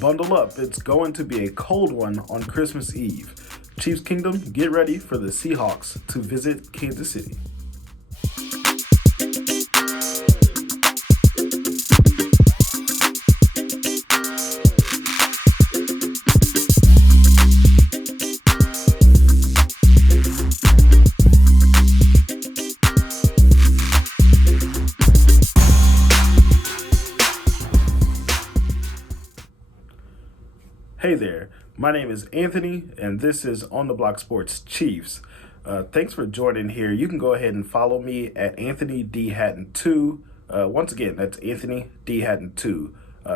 Bundle up, it's going to be a cold one on Christmas Eve. Chiefs Kingdom, get ready for the Seahawks to visit Kansas City. Hey there, my name is Anthony, and this is On the Block Sports Chiefs. Thanks for joining here. You can go ahead and follow me at Anthony D. Hatton 2. Once again, that's Anthony D. Hatton 2.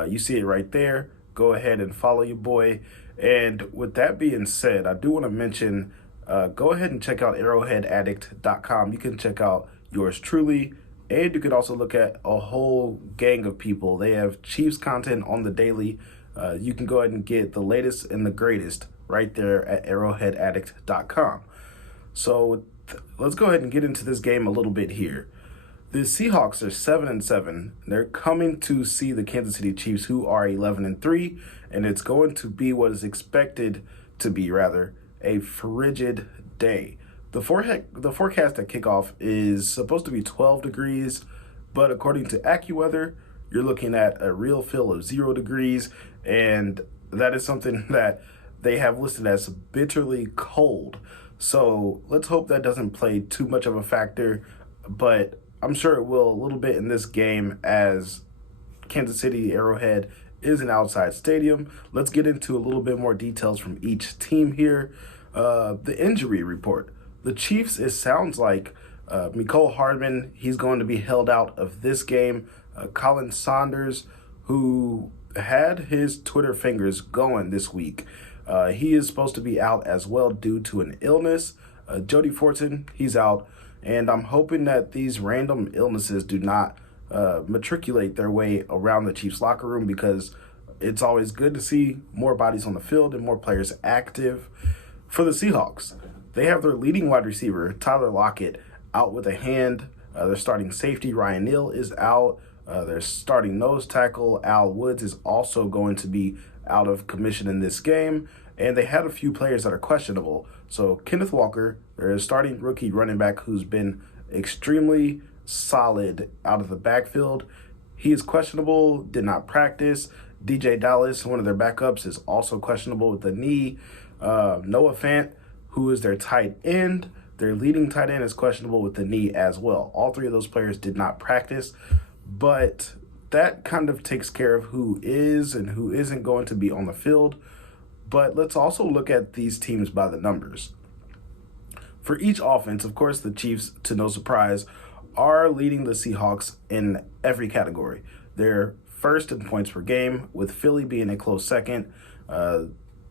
You see it right there. Go ahead and follow your boy. And with that being said, I do want to mention, go ahead and check out arrowheadaddict.com. You can check out yours truly, and you can also look at a whole gang of people. They have Chiefs content on the daily. You can go ahead and get the latest and the greatest right there at arrowheadaddict.com. So let's go ahead and get into this game a little bit here. The Seahawks are 7-7. They're coming to see the Kansas City Chiefs, who are 11-3, and it's going to be what is expected to be, a frigid day. The forecast at kickoff is supposed to be 12 degrees, but according to AccuWeather, you're looking at a real feel of 0 degrees, and that is something that they have listed as bitterly cold. So let's hope that doesn't play too much of a factor, but I'm sure it will a little bit in this game, as Kansas City Arrowhead is an outside stadium. Let's get into a little bit more details from each team here. The injury report. The Chiefs, it sounds like Mecole Hardman, he's going to be held out of this game. Colin Saunders, who had his Twitter fingers going this week, he is supposed to be out as well due to an illness. Jody Fortson, he's out, and I'm hoping that these random illnesses do not matriculate their way around the Chiefs locker room, because it's always good to see more bodies on the field and more players active. For the Seahawks, they have their leading wide receiver, Tyler Lockett, out with a hand. Their starting safety, Ryan Neal, is out. Their starting nose tackle, Al Woods, is also going to be out of commission in this game. And they had a few players that are questionable. So Kenneth Walker, their starting rookie running back, who's been extremely solid out of the backfield, he is questionable, did not practice. DJ Dallas, one of their backups, is also questionable with the knee. Noah Fant, who is their tight end, their leading tight end, is questionable with the knee as well. All three of those players did not practice. But that kind of takes care of who is and who isn't going to be on the field. But let's also look at these teams by the numbers. For each offense, of course, the Chiefs, to no surprise, are leading the Seahawks in every category. They're first in points per game, with Philly being a close second.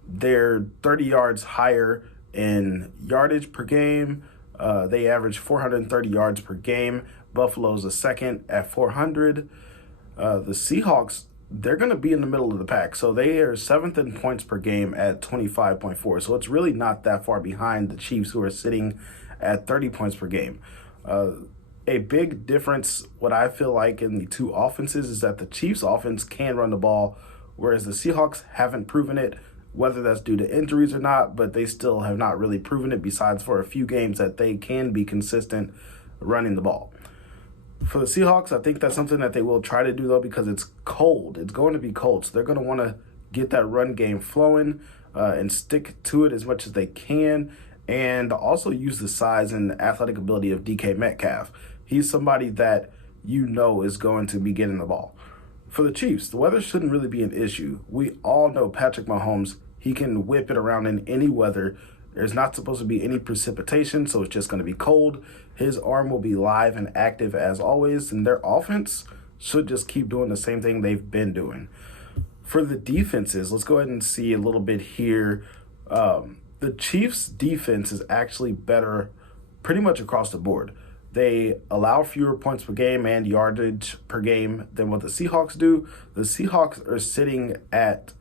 They're 30 yards higher in yardage per game. They average 430 yards per game. Buffalo's a second at 400. The Seahawks, they're going to be in the middle of the pack. So they are seventh in points per game at 25.4. So it's really not that far behind the Chiefs, who are sitting at 30 points per game. A big difference, what I feel like, in the two offenses is that the Chiefs offense can run the ball, whereas the Seahawks haven't proven it, whether that's due to injuries or not, but they still have not really proven it, besides for a few games that they can be consistent running the ball. For the Seahawks, I think that's something that they will try to do, though, because it's cold. It's going to be cold, so they're going to want to get that run game flowing and stick to it as much as they can, and also use the size and athletic ability of DK Metcalf. He's somebody that you know is going to be getting the ball. For the Chiefs, the weather shouldn't really be an issue. We all know Patrick Mahomes, he can whip it around in any weather. There's not supposed to be any precipitation, so it's just going to be cold. His arm will be live and active as always, and their offense should just keep doing the same thing they've been doing. For the defenses, let's go ahead and see a little bit here. The Chiefs' defense is actually better pretty much across the board. They allow fewer points per game and yardage per game than what the Seahawks do. The Seahawks are sitting at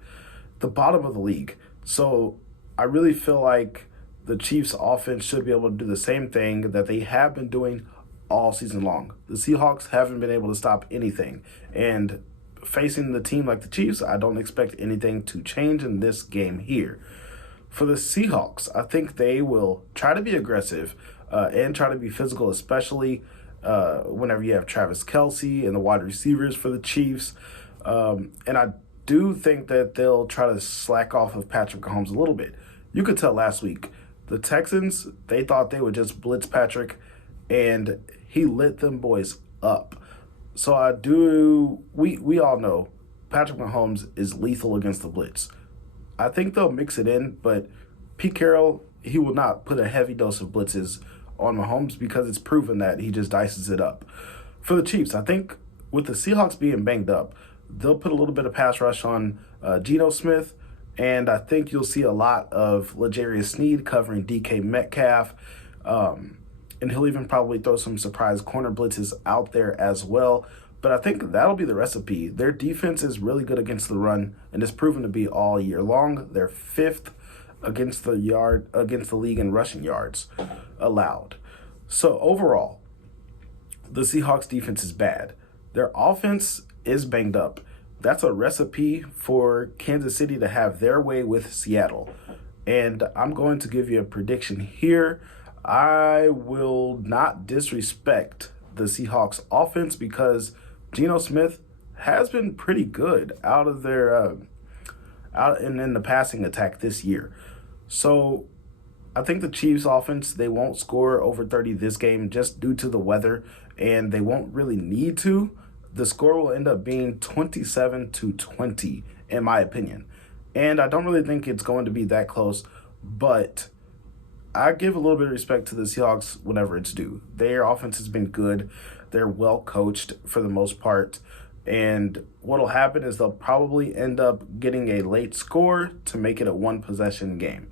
the bottom of the league. So I really feel like the Chiefs' offense should be able to do the same thing that they have been doing all season long. The Seahawks haven't been able to stop anything. And facing the team like the Chiefs, I don't expect anything to change in this game here. For the Seahawks, I think they will try to be aggressive and try to be physical, especially whenever you have Travis Kelce and the wide receivers for the Chiefs. And I do think that they'll try to slack off of Patrick Mahomes a little bit. You could tell last week, the Texans, they thought they would just blitz Patrick, and he lit them boys up. So we all know Patrick Mahomes is lethal against the blitz. I think they'll mix it in, but Pete Carroll, he will not put a heavy dose of blitzes on Mahomes because it's proven that he just dices it up. For the Chiefs, I think with the Seahawks being banged up, they'll put a little bit of pass rush on Geno Smith, and I think you'll see a lot of L'Jarius Sneed covering DK Metcalf, and he'll even probably throw some surprise corner blitzes out there as well. But I think that'll be the recipe. Their defense is really good against the run, and it's proven to be all year long. They're fifth against the league in rushing yards allowed. So overall, the Seahawks defense is bad. Their offense is banged up. That's a recipe for Kansas City to have their way with Seattle. And I'm going to give you a prediction here. I will not disrespect the Seahawks offense because Geno Smith has been pretty good out of their out in the passing attack this year. So I think the Chiefs offense, they won't score over 30 this game just due to the weather, and they won't really need to. The score will end up being 27-20 in my opinion. And I don't really think it's going to be that close, but I give a little bit of respect to the Seahawks whenever it's due. Their offense has been good. They're well coached for the most part. And what'll happen is they'll probably end up getting a late score to make it a one-possession game.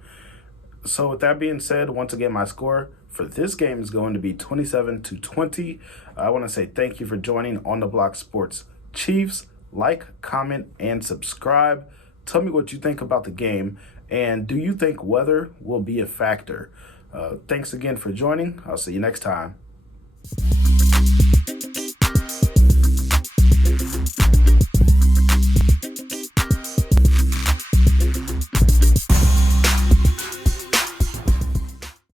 So with that being said, once again, my score for this game is going to be 27-20. I want to say thank you for joining On the Block Sports Chiefs. Like, comment, and subscribe. Tell me what you think about the game, and do you think weather will be a factor? Thanks again for joining. I'll see you next time.